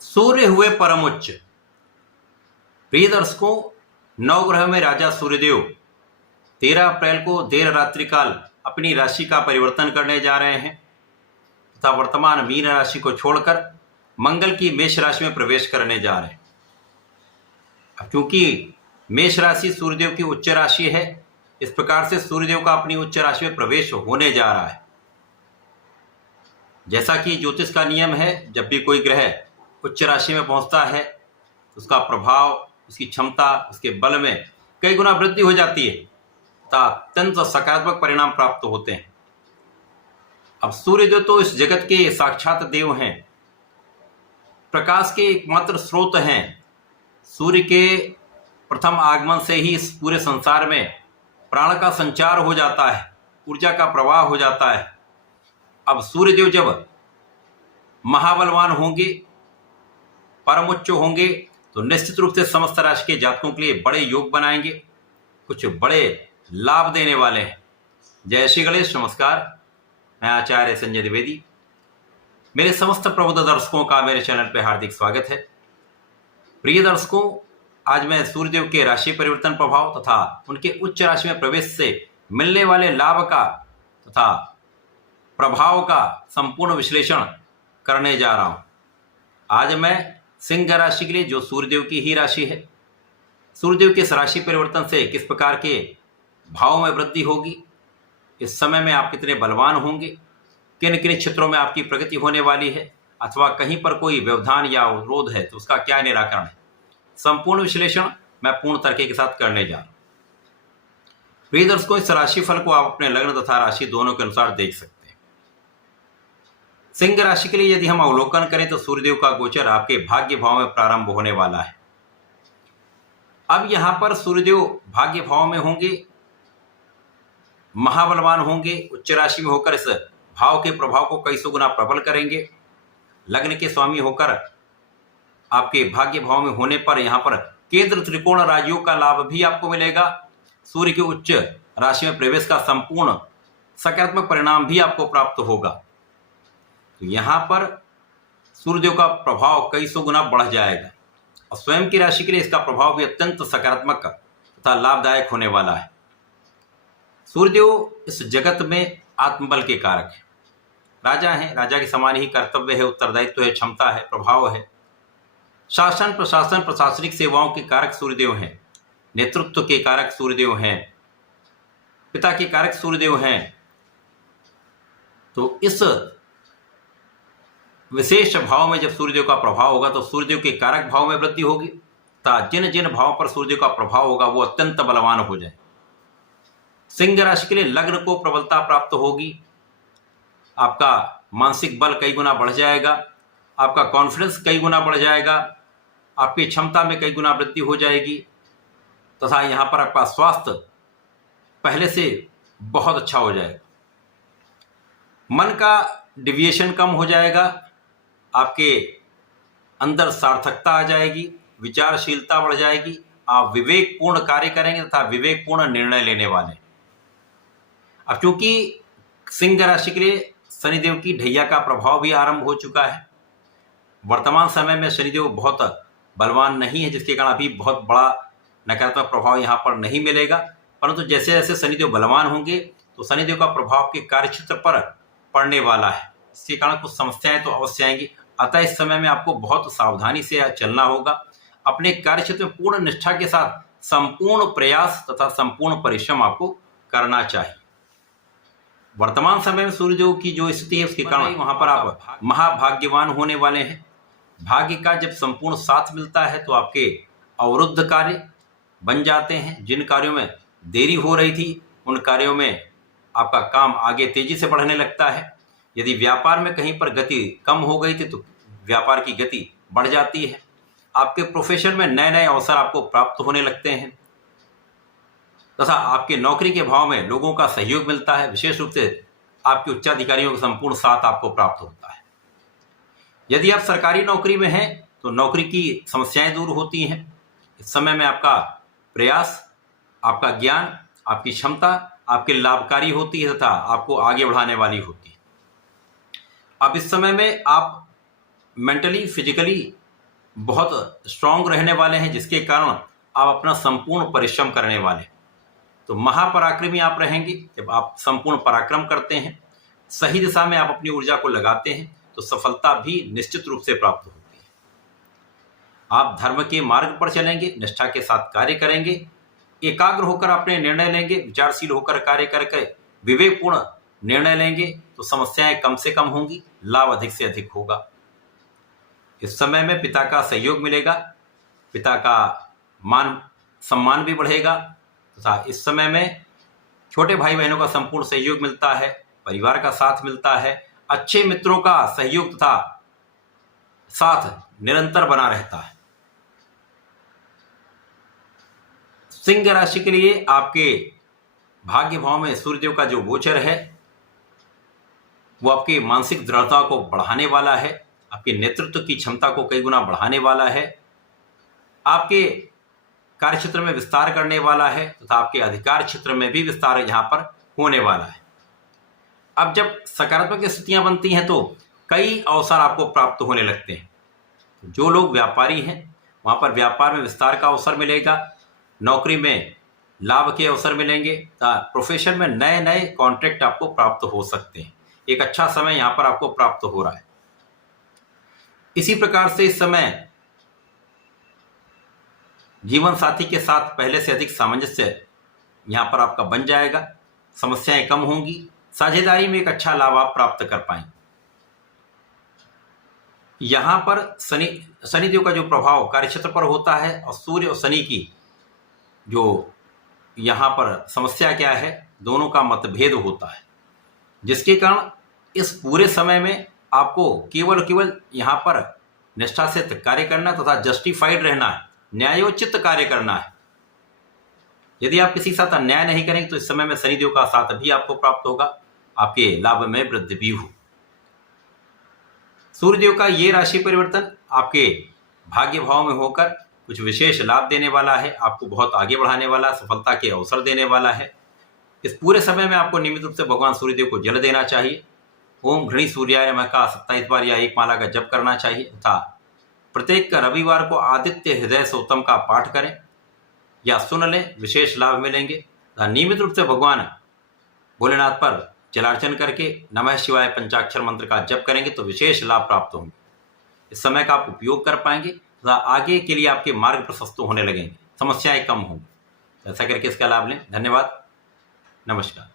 सूर्य हुए परम उच्च। प्रिय दर्शकों, नवग्रह में राजा सूर्यदेव 13 अप्रैल को देर रात्रि काल अपनी राशि का परिवर्तन करने जा रहे हैं तथा वर्तमान मीन राशि को छोड़कर मंगल की मेष राशि में प्रवेश करने जा रहे हैं। अब क्योंकि मेष राशि सूर्यदेव की उच्च राशि है, इस प्रकार से सूर्यदेव का अपनी उच्च राशि में प्रवेश होने जा रहा है। जैसा कि ज्योतिष का नियम है, जब भी कोई ग्रह उच्च राशि में पहुंचता है तो उसका प्रभाव, उसकी क्षमता, उसके बल में कई गुना वृद्धि हो जाती है तथा अत्यंत सकारात्मक परिणाम प्राप्त होते हैं। अब सूर्यदेव तो इस जगत के साक्षात देव हैं, प्रकाश के एकमात्र स्रोत हैं। सूर्य के प्रथम आगमन से ही इस पूरे संसार में प्राण का संचार हो जाता है, ऊर्जा का प्रवाह हो जाता है। अब सूर्यदेव जब महाबलवान होंगे, परमोच्च होंगे, तो निश्चित रूप से समस्त राशि के जातकों के लिए बड़े योग बनाएंगे, कुछ बड़े लाभ देने वाले हैं। जय श्री गणेश। नमस्कार, मैं आचार्य संजय द्विवेदी। मेरे समस्त प्रबुद्ध दर्शकों का मेरे चैनल पर हार्दिक स्वागत है। प्रिय दर्शकों, आज मैं सूर्यदेव के राशि परिवर्तन प्रभाव तथा उनके उच्च राशि में प्रवेश से मिलने वाले लाभ का तथा प्रभाव का संपूर्ण विश्लेषण करने जा रहा हूं। आज मैं सिंह राशि के लिए, जो सूर्यदेव की ही राशि है, सूर्यदेव के इस राशि परिवर्तन से किस प्रकार के भाव में वृद्धि होगी, इस समय में आप कितने बलवान होंगे, किन किन क्षेत्रों में आपकी प्रगति होने वाली है, अथवा कहीं पर कोई व्यवधान या अवरोध है तो उसका क्या निराकरण है, संपूर्ण विश्लेषण मैं पूर्ण तरीके के साथ करने जा रहा हूं। प्रिय दर्शकों, इस राशि फल को आप अपने लग्न तथा राशि दोनों के अनुसार देख सकते हैं। सिंह राशि के लिए यदि हम अवलोकन करें तो सूर्यदेव का गोचर आपके भाग्य भाव में प्रारंभ होने वाला है। अब यहां पर सूर्यदेव भाग्य भाव में होंगे, महाबलवान होंगे, उच्च राशि में होकर इस भाव के प्रभाव को कई सौ गुना प्रबल करेंगे। लग्न के स्वामी होकर आपके भाग्य भाव में होने पर यहां पर केंद्र त्रिकोण राजयोग का लाभ भी आपको मिलेगा। सूर्य के उच्च राशि में प्रवेश का संपूर्ण सकारात्मक परिणाम भी आपको प्राप्त होगा। तो यहां पर सूर्यदेव का प्रभाव कई सौ गुना बढ़ जाएगा और स्वयं की राशि के लिए इसका प्रभाव भी अत्यंत सकारात्मक तथा लाभदायक होने वाला है। सूर्यदेव इस जगत में आत्मबल के कारक है, राजा हैं, राजा के समान ही कर्तव्य है, उत्तरदायित्व है, क्षमता है, प्रभाव है। शासन, प्रशासन, प्रशासनिक सेवाओं के कारक सूर्यदेव हैं, नेतृत्व के कारक सूर्यदेव हैं, पिता के कारक सूर्यदेव हैं। तो इस विशेष भाव में जब सूर्यदेव का प्रभाव होगा तो सूर्यदेव के कारक भाव में वृद्धि होगी तथा जिन जिन भाव पर सूर्यदेव का प्रभाव होगा वो अत्यंत बलवान हो जाए। सिंह राशि के लिए लग्न को प्रबलता प्राप्त होगी, आपका मानसिक बल कई गुना बढ़ जाएगा, आपका कॉन्फिडेंस कई गुना बढ़ जाएगा, आपकी क्षमता में कई गुना वृद्धि हो जाएगी तथा यहाँ पर आपका स्वास्थ्य पहले से बहुत अच्छा हो जाएगा। मन का डिविएशन कम हो जाएगा, आपके अंदर सार्थकता आ जाएगी, विचारशीलता बढ़ जाएगी, आप विवेकपूर्ण कार्य करेंगे तथा विवेकपूर्ण निर्णय लेने वाले। अब क्योंकि सिंह राशि के लिए शनिदेव की ढैया का प्रभाव भी आरंभ हो चुका है, वर्तमान समय में शनिदेव बहुत बलवान नहीं है, जिसके कारण अभी बहुत बड़ा नकारात्मक प्रभाव यहाँ पर नहीं मिलेगा। परंतु जैसे जैसे शनिदेव बलवान होंगे तो शनिदेव का प्रभाव के कार्यक्षेत्र पर पड़ने वाला है, इसके कारण कुछ समस्याएं तो अवश्य आएंगी। अतः इस समय में आपको बहुत सावधानी से चलना होगा। अपने कार्यक्षेत्र में पूर्ण निष्ठा के साथ संपूर्ण प्रयास तथा संपूर्ण परिश्रम आपको करना चाहिए। वर्तमान समय में सूर्यदेव की जो स्थिति है उसके कारण वहां पर आप महाभाग्यवान होने वाले हैं। भाग्य का जब संपूर्ण साथ मिलता है तो आपके अवरुद्ध कार्य बन जाते हैं। जिन कार्यों में देरी हो रही थी उन कार्यों में आपका काम आगे तेजी से बढ़ने लगता है। यदि व्यापार में कहीं पर गति कम हो गई थी तो व्यापार की गति बढ़ जाती है। आपके प्रोफेशन में नए नए अवसर आपको प्राप्त होने लगते हैं तथा आपके नौकरी के भाव में लोगों का सहयोग मिलता है। विशेष रूप से आपके उच्चाधिकारियों का संपूर्ण साथ आपको प्राप्त होता है। यदि आप सरकारी नौकरी में हैं तो नौकरी की समस्याएं दूर होती हैं। इस समय में आपका प्रयास, आपका ज्ञान, आपकी क्षमता आपके लाभकारी होती है तथा आपको आगे बढ़ाने वाली होती है। अब इस समय में आप मेंटली, फिजिकली बहुत स्ट्रांग रहने वाले हैं, जिसके कारण आप अपना संपूर्ण परिश्रम करने वाले हैं। तो महापराक्रमी आप रहेंगे। जब आप संपूर्ण पराक्रम करते हैं, सही दिशा में आप अपनी ऊर्जा को लगाते हैं, तो सफलता भी निश्चित रूप से प्राप्त होती है। आप धर्म के मार्ग पर चलेंगे, निष्ठा के साथ कार्य करेंगे, एकाग्र होकर अपने निर्णय लेंगे, विचारशील होकर कार्य करके विवेकपूर्ण निर्णय लेंगे, तो समस्याएं कम से कम होंगी, लाभ अधिक से अधिक होगा। इस समय में पिता का सहयोग मिलेगा, पिता का मान सम्मान भी बढ़ेगा तथा इस समय में छोटे भाई बहनों का संपूर्ण सहयोग मिलता है, परिवार का साथ मिलता है, अच्छे मित्रों का सहयोग तथा साथ निरंतर बना रहता है। सिंह राशि के लिए आपके भाग्य भाव में सूर्यदेव का जो गोचर है वो आपकी मानसिक दृढ़ता को बढ़ाने वाला है, आपके नेतृत्व की क्षमता को कई गुना बढ़ाने वाला है, आपके कार्यक्षेत्र में विस्तार करने वाला है तथा आपके अधिकार क्षेत्र में भी विस्तार यहां पर होने वाला है। अब जब सकारात्मक स्थितियां बनती हैं तो कई अवसर आपको प्राप्त होने लगते हैं। जो लोग व्यापारी हैं वहां पर व्यापार में विस्तार का अवसर मिलेगा, नौकरी में लाभ के अवसर मिलेंगे, प्रोफेशन में नए नए कॉन्ट्रैक्ट आपको प्राप्त हो सकते हैं। एक अच्छा समय यहां पर आपको प्राप्त हो रहा है। इसी प्रकार से इस समय जीवन साथी के साथ पहले से अधिक सामंजस्य यहां पर आपका बन जाएगा, समस्याएं कम होंगी, साझेदारी में एक अच्छा लाभ आप प्राप्त कर पाएंगे। यहां पर शनिदेव का जो प्रभाव कार्यक्षेत्र पर होता है और सूर्य और शनि की जो यहां पर समस्या क्या है, दोनों का मतभेद होता है, जिसके कारण इस पूरे समय में आपको केवल यहां पर निष्ठा से कार्य करना तथा जस्टिफाइड रहना है, न्यायोचित कार्य करना है। यदि आप किसी के साथ अन्याय नहीं करेंगे तो इस समय में शनिदेव का साथ भी आपको प्राप्त होगा, आपके लाभ में वृद्धि भी हो। सूर्यदेव का ये राशि परिवर्तन आपके भाग्य भाव में होकर कुछ विशेष लाभ देने वाला है, आपको बहुत आगे बढ़ाने वाला, सफलता के अवसर देने वाला है। इस पूरे समय में आपको नियमित रूप से भगवान सूर्यदेव को जल देना चाहिए। ओम घृणी सूर्याय नमः का 27 बार या एक माला का जप करना चाहिए तथा प्रत्येक रविवार को आदित्य हृदय स्तोत्रम का पाठ करें या सुन लें, विशेष लाभ मिलेंगे। तथा नियमित रूप से भगवान भोलेनाथ पर जलार्चन करके नमः शिवाय पंचाक्षर मंत्र का जप करेंगे तो विशेष लाभ प्राप्त होंगे। इस समय का आप उपयोग कर पाएंगे तथा आगे के लिए आपके मार्ग प्रशस्त होने लगेंगे, समस्याएं कम होंगी। ऐसा करके इसका लाभ लें। धन्यवाद, नमस्कार।